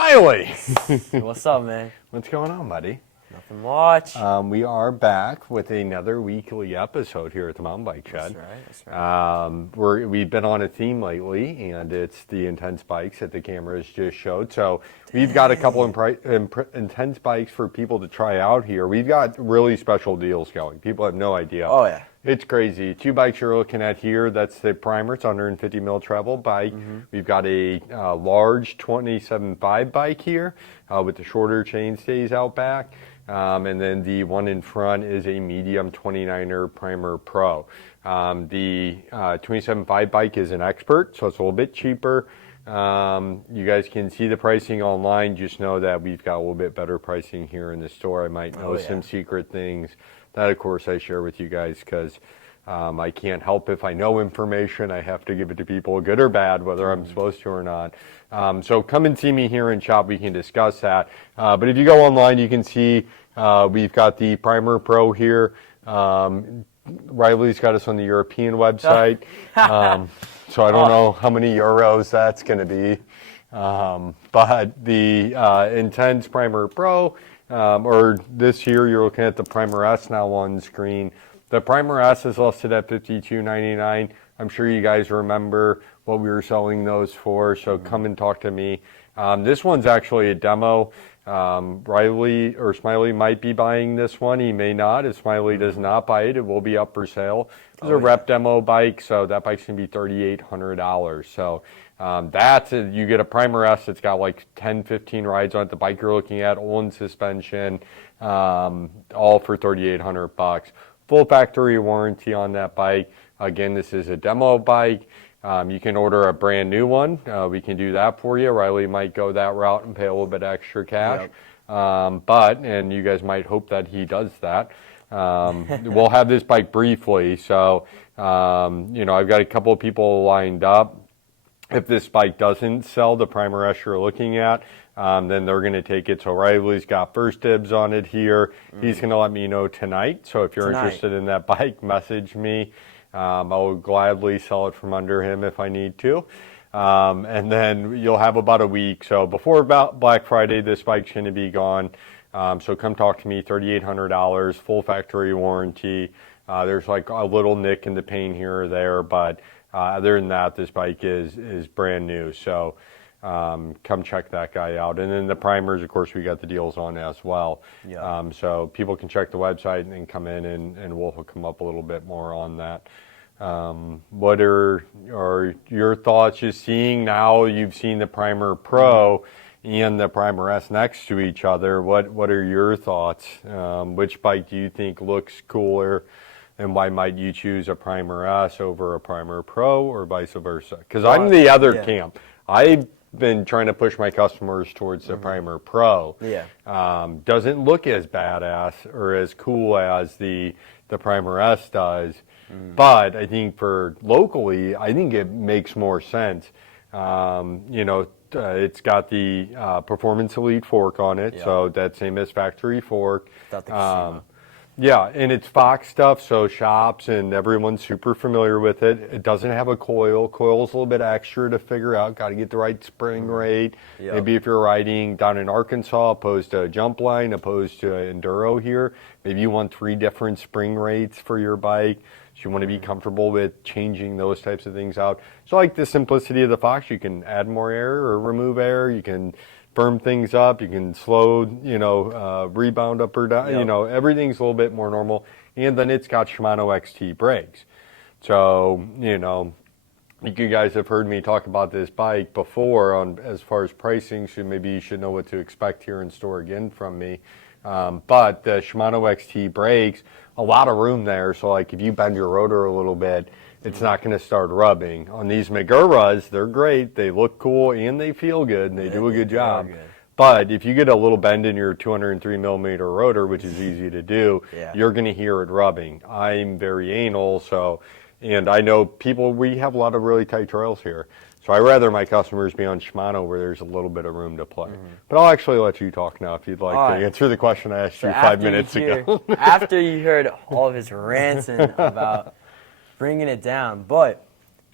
Smiley! What's up, man? What's going on, buddy? Nothing much. We are back with another weekly episode here at the Mountain Bike Shed. That's right. We've been on a theme lately, and it's the intense bikes that the cameras just showed. So we've got a couple intense bikes for people to try out here. We've got really special deals going. People have no idea. Oh, yeah. It's crazy. Two bikes you're looking at here, that's the Primer. It's 150 mil travel bike. We've got a large 27.5 bike here with the shorter chainstays out back. And then the one in front is a medium 29er Primer Pro. The 27.5 bike is an Expert, so it's a little bit cheaper. You guys can see the pricing online. Just know that we've got a little bit better pricing here in the store. I might know some secret things that, of course, I share with you guys because I can't help if I know information. I have to give it to people, good or bad, whether I'm supposed to or not. So come and see me here in shop. We can discuss that. But if you go online, you can see we've got the Primer Pro here. Riley's got us on the European website. So I don't know how many euros that's going to be. But the Intense Primer Pro, or this year you're looking at the Primer S now on screen. The Primer S is listed at $52.99. I'm sure you guys remember what we were selling those for, so come and talk to me. This one's actually a demo. Riley or Smiley might be buying this one. He may not. If Smiley does not buy it, it will be up for sale. It's a rep demo bike, so that bike's going to be $3,800. So you get a Primer S. It's got like 10, 15 rides on it. The bike you're looking at, Olin suspension, all for $3,800. Full factory warranty on that bike. Again, this is a demo bike. You can order a brand new one. We can do that for you. Riley might go that route and pay a little bit extra cash. And you guys might hope that he does that. We'll have this bike briefly. So, I've got a couple of people lined up. If this bike doesn't sell, the Primer S you're looking at, then they're going to take it. So Riley's got first dibs on it here. He's going to let me know tonight. So if you're interested in that bike, message me. I will gladly sell it from under him if I need to. And then you'll have about a week. So before Black Friday, this bike's going to be gone. So come talk to me, $3,800, full factory warranty. There's like a little nick in the paint here or there, but other than that, this bike is brand new. So come check that guy out. And then the primers, of course, we got the deals on as well. So people can check the website and then come in and we'll hook them up a little bit more on that. What are your thoughts just seeing now you've seen the Primer Pro and the Primer S next to each other? What are your thoughts? Which bike do you think looks cooler? And why might you choose a Primer S over a Primer Pro or vice versa? Because I'm the other camp. I've been trying to push my customers towards the Primer Pro. Doesn't look as badass or as cool as the Primer S does. But I think for locally, I think it makes more sense. It's got the Performance Elite fork on it, so that same as factory fork. Yeah, and it's Fox stuff, so shops and everyone's super familiar with it. It doesn't have a coil. Coil's a little bit extra to figure out. Got to get the right spring rate. Maybe if you're riding down in Arkansas, opposed to a jump line, opposed to an enduro here, maybe you want 3 different spring rates for your bike. So you want to be comfortable with changing those types of things out. So like the simplicity of the Fox, you can add more air or remove air. You can firm things up, you can slow, rebound up or down, everything's a little bit more normal. And then it's got Shimano XT brakes. So, you guys have heard me talk about this bike before on as far as pricing, so maybe you should know what to expect here in store again from me. But the Shimano XT brakes, a lot of room there, so like if you bend your rotor a little bit, it's not going to start rubbing. On these Maguras, they're great. They look cool and they feel good and they do a good job. But if you get a little bend in your 203 millimeter rotor, which is easy to do, you're going to hear it rubbing. I'm very anal, and I know we have a lot of really tight trails here. So I'd rather my customers be on Shimano where there's a little bit of room to play. But I'll actually let you talk now if you'd like to answer the question I asked you 5 minutes ago. After you heard all of his ranting about bringing it down. But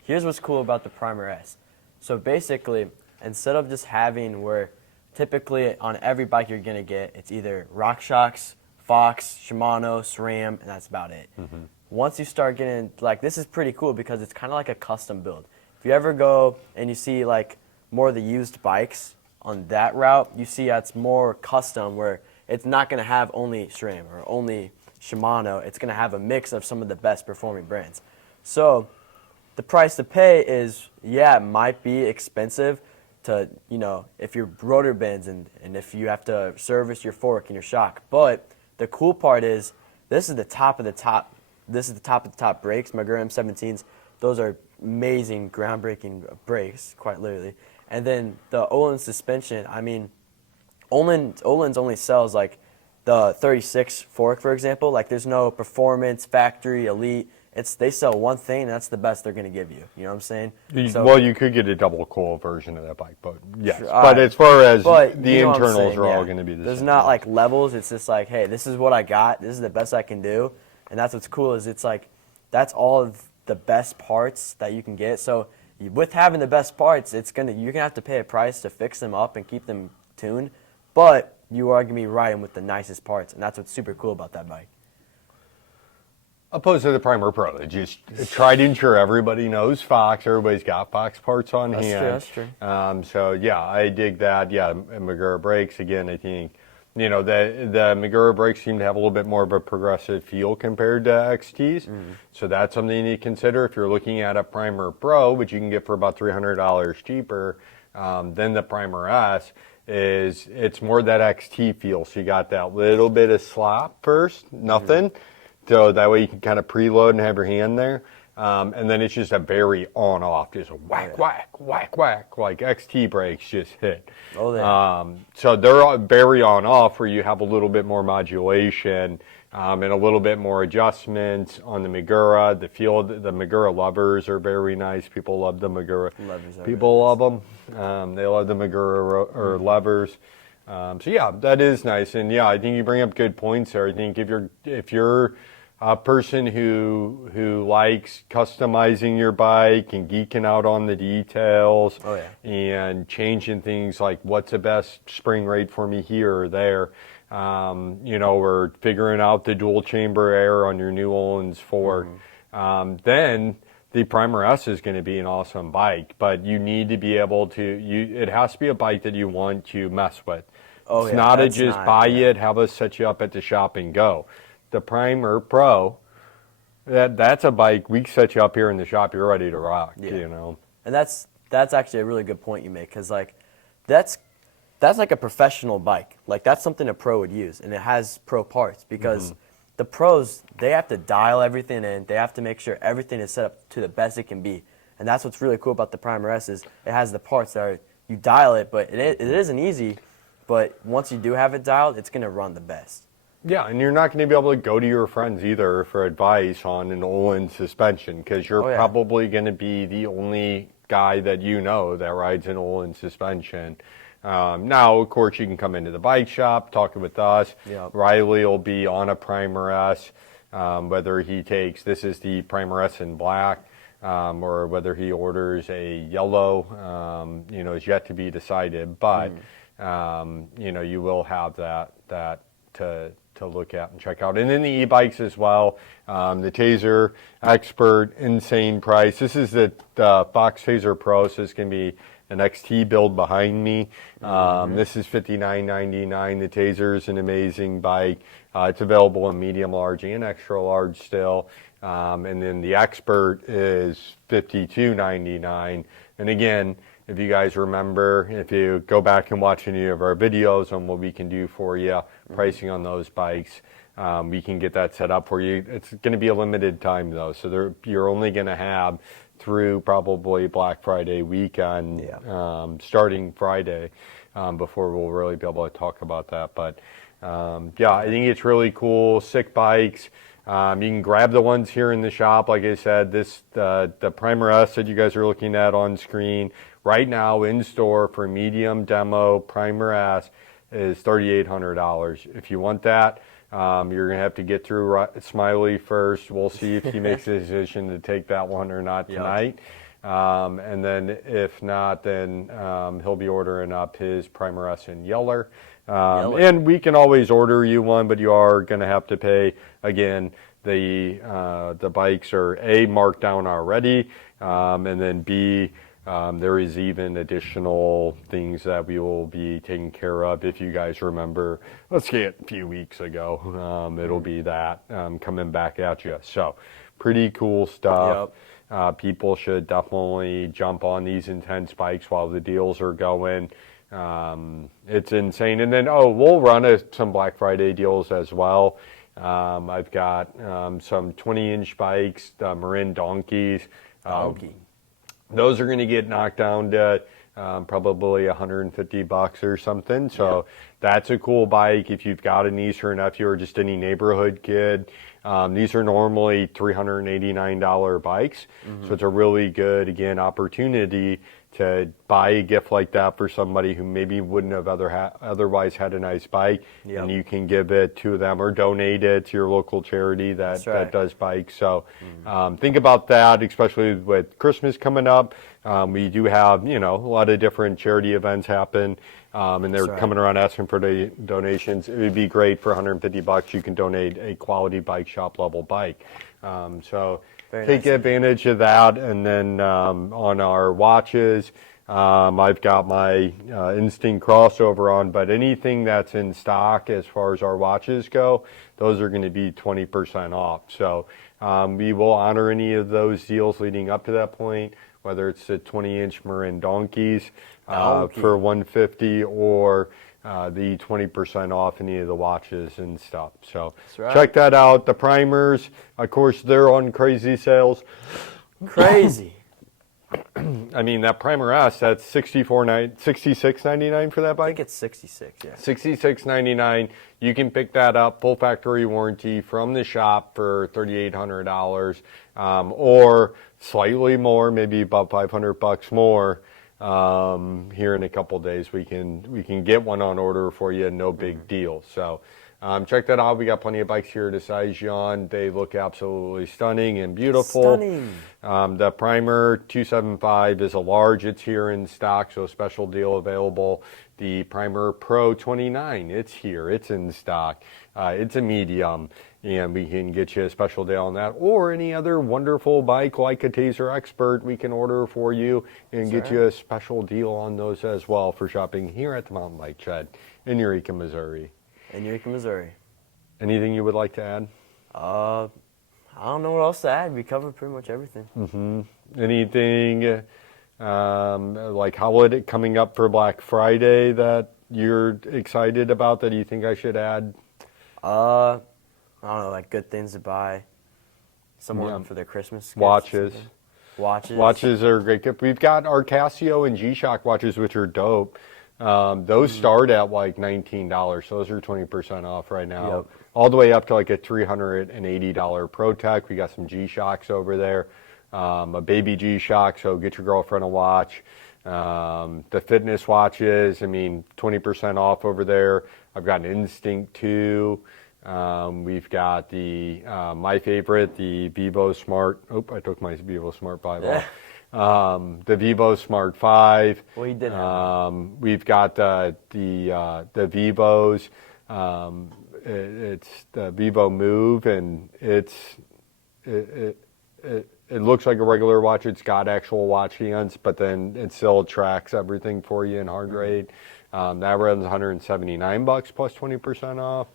here's what's cool about the Primer S. So basically, instead of just having where typically on every bike you're going to get, it's either RockShox, Fox, Shimano, SRAM, and that's about it. Once you start getting, like, this is pretty cool because it's kind of like a custom build. If you ever go and you see, like, more of the used bikes on that route, you see that's more custom where it's not going to have only SRAM or only Shimano. It's going to have a mix of some of the best performing brands. So the price to pay is, yeah, it might be expensive to, you know, if your rotor bends and if you have to service your fork and your shock. But the cool part is this is the top of the top. This is the top of the top brakes. Magura M17s, those are amazing, groundbreaking brakes, quite literally. And then the Öhlins suspension, I mean, Öhlins only sells like the 36 fork, for example. Like there's no performance, factory, elite. They sell one thing, and that's the best they're going to give you. You know what I'm saying? Well, you could get a double coil version of that bike, but yes. Sure, but as far as the you know what I'm internals saying, are yeah. all going to be the There's same. not like levels. It's just like, hey, this is what I got. This is the best I can do. And that's what's cool is it's like that's all of the best parts that you can get. So with having the best parts, you're going to have to pay a price to fix them up and keep them tuned. But you are going to be riding with the nicest parts, and that's what's super cool about that bike. Opposed to the Primer Pro, they just try to ensure everybody knows Fox. Everybody's got Fox parts on hand. That's true. So yeah, I dig that. Yeah, Magura brakes again. I think the Magura brakes seem to have a little bit more of a progressive feel compared to XTs. So that's something you need to consider if you're looking at a Primer Pro, which you can get for about $300 cheaper than the Primer S. It's more that XT feel. So you got that little bit of slop first, nothing. So that way you can kind of preload and have your hand there. And then it's just a very on-off, just whack, whack, whack, whack, like XT brakes just hit. Oh, yeah. So they're all very on-off where you have a little bit more modulation and a little bit more adjustments on the Magura. The Magura lovers are very nice. People love the Magura. People love them. They love the Magura levers. So yeah, that is nice. And yeah, I think you bring up good points there. I think if you're a person who likes customizing your bike and geeking out on the details and changing things like what's the best spring rate for me here or there, or figuring out the dual chamber air on your new Öhlins fork, then the Primer S is going to be an awesome bike. But you need to be able to, it has to be a bike that you want to mess with. It's not a just buy it, have us set you up at the shop and go. The Primer Pro, that's a bike we set you up here in the shop. You're ready to rock. And that's actually a really good point you make because like that's like a professional bike. Like that's something a pro would use, and it has pro parts because the pros they have to dial everything in. They have to make sure everything is set up to the best it can be, and that's what's really cool about the Primer S is it has the parts that are you dial it, but it isn't easy. But once you do have it dialed, it's going to run the best. Yeah, and you're not going to be able to go to your friends either for advice on an Öhlins suspension because you're probably going to be the only guy that you know that rides an Öhlins suspension. Now, of course, you can come into the bike shop, talk with us. Yep. Riley will be on a Primer S, whether he takes, this is the Primer S in black, or whether he orders a yellow, is yet to be decided. But, you will have that to look at and check out. And then the e-bikes as well. The Tazer Expert, insane price. This is the Fox Tazer Pro, so it's going to be an XT build behind me. This is $59.99. The Tazer is an amazing bike. It's available in medium, large, and extra large still. And then the Expert is $52.99. And again, if you guys remember, if you go back and watch any of our videos on what we can do for you, pricing on those bikes, we can get that set up for you. It's going to be a limited time though, so you're only going to have through probably Black Friday weekend, starting Friday, before we'll really be able to talk about that. But I think it's really cool, sick bikes. You can grab the ones here in the shop. Like I said, the Primer S that you guys are looking at on screen right now in store for medium demo Primer S is $3,800. If you want that, you're going to have to get through Smiley first. We'll see if he makes a decision to take that one or not tonight. And then if not, then he'll be ordering up his Primer S in Yeller. And we can always order you one, but you are going to have to pay. Again, the bikes are A, marked down already, and then B, there is even additional things that we will be taking care of. If you guys remember, let's say a few weeks ago, it'll be that coming back at you. So pretty cool stuff. People should definitely jump on these intense bikes while the deals are going. It's insane. And then, we'll run some Black Friday deals as well. I've got some 20-inch bikes, Marin Donkeys. Those are going to get knocked down to probably $150 or something. So that's a cool bike if you've got a niece or a nephew or just any neighborhood kid. These are normally $389 bikes. So it's a really good, again, opportunity to buy a gift like that for somebody who maybe wouldn't have otherwise had a nice bike. And you can give it to them or donate it to your local charity that does bikes. So think about that, especially with Christmas coming up. We do have, a lot of different charity events happen. And they're coming around asking for donations. It would be great for $150. You can donate a quality bike shop level bike. So take advantage of that. And then on our watches, I've got my Instinct crossover on, but anything that's in stock as far as our watches go, those are going to be 20% off. So we will honor any of those deals leading up to that point, whether it's the 20-inch Marin Donkeys for $150 or the 20% off any of the watches and stuff. So check that out. The primers, of course, they're on crazy sales. Crazy. I mean, that Primer S, that's $66.99 for that bike? I think it's 66, yeah. $66.99. You can pick that up, full factory warranty from the shop for $3,800, or slightly more, maybe about $500 more. Here in a couple days, we can get one on order for you, no big deal. So check that out. We got plenty of bikes here to size you on. They look absolutely stunning and beautiful. The Primer 275 is a large. It's here in stock, so a special deal available. The Primer Pro 29, it's here. It's in stock. It's a medium, and we can get you a special deal on that. Or any other wonderful bike like a Taser Expert, we can order for you and get you a special deal on those as well for shopping here at the Mountain Bike Shed in Eureka, Missouri. Anything you would like to add? I don't know what else to add. We covered pretty much everything. Anything like holiday coming up for Black Friday that you're excited about that you think I should add? I don't know, like good things to buy someone for their Christmas gifts. Watches are a great gift. We've got our Casio and G-Shock watches, which are dope. Those start at like $19, so those are 20% off right now. All the way up to like a $380 Pro-Tech. We got some G-Shocks over there, a baby G-Shock, so get your girlfriend a watch. The fitness watches, 20% off over there. I've got an Instinct 2. We've got the my favorite, the Vivo Smart. Oh, I took my Vivo Smart 5 off. The Vivo Smart 5. Well, you did. We've got the Vivos. It's the Vivo Move, and it looks like a regular watch. It's got actual watch hands, but then it still tracks everything for you in heart rate. That runs $179 plus 20% off.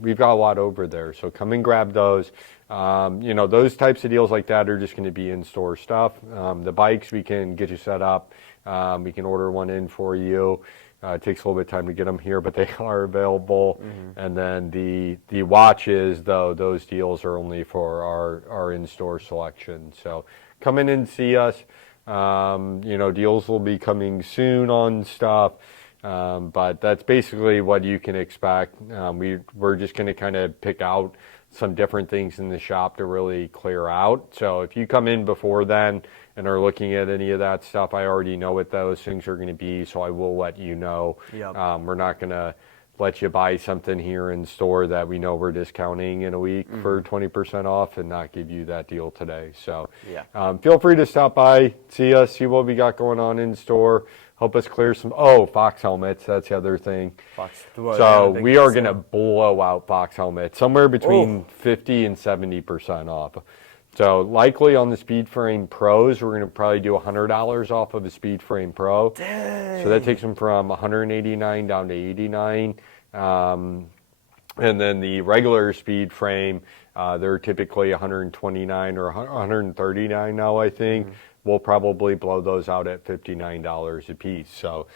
We've got a lot over there, so come and grab those. Those types of deals like that are just going to be in-store stuff. The bikes, we can get you set up. We can order one in for you. It takes a little bit of time to get them here, but they are available. And then the watches, though, those deals are only for our in-store selection. So come in and see us. Deals will be coming soon on stuff. But that's basically what you can expect. We're just going to kind of pick out some different things in the shop to really clear out. So if you come in before then and are looking at any of that stuff, I already know what those things are going to be, so I will let you know. We're not going to let you buy something here in store that we know we're discounting in a week for 20% off and not give you that deal today. So Yeah. feel free to stop by, see us, see what we got going on in store, help us clear some, Fox helmets, that's the other thing. Fox. So we are going to blow out Fox helmets, somewhere between 50 and 70% off. So likely on the Speedframe Pros, we're going to probably do $100 off of a Speedframe Pro. Dang. So that takes them from $189 down to $89. And then the regular Speedframe, they're typically $129 or $139 now, I think. We'll probably blow those out at $59 a piece. So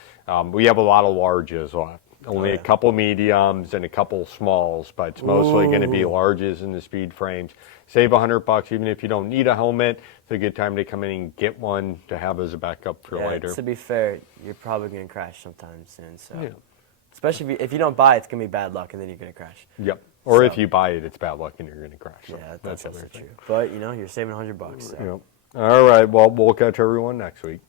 we have a lot of larges left. Only a couple mediums and a couple smalls, but it's mostly going to be larges in the speed frames. Save $100 even if you don't need a helmet. It's a good time to come in and get one to have as a backup for later. To be fair, you're probably going to crash sometime soon. So, especially if you don't buy it, it's going to be bad luck, and then you're going to crash. Yep. Or So- if you buy it, it's bad luck and you're going to crash. So Yeah, that's the also other thing. true. But you're saving $100. So. Yep. All right. Well, we'll catch everyone next week.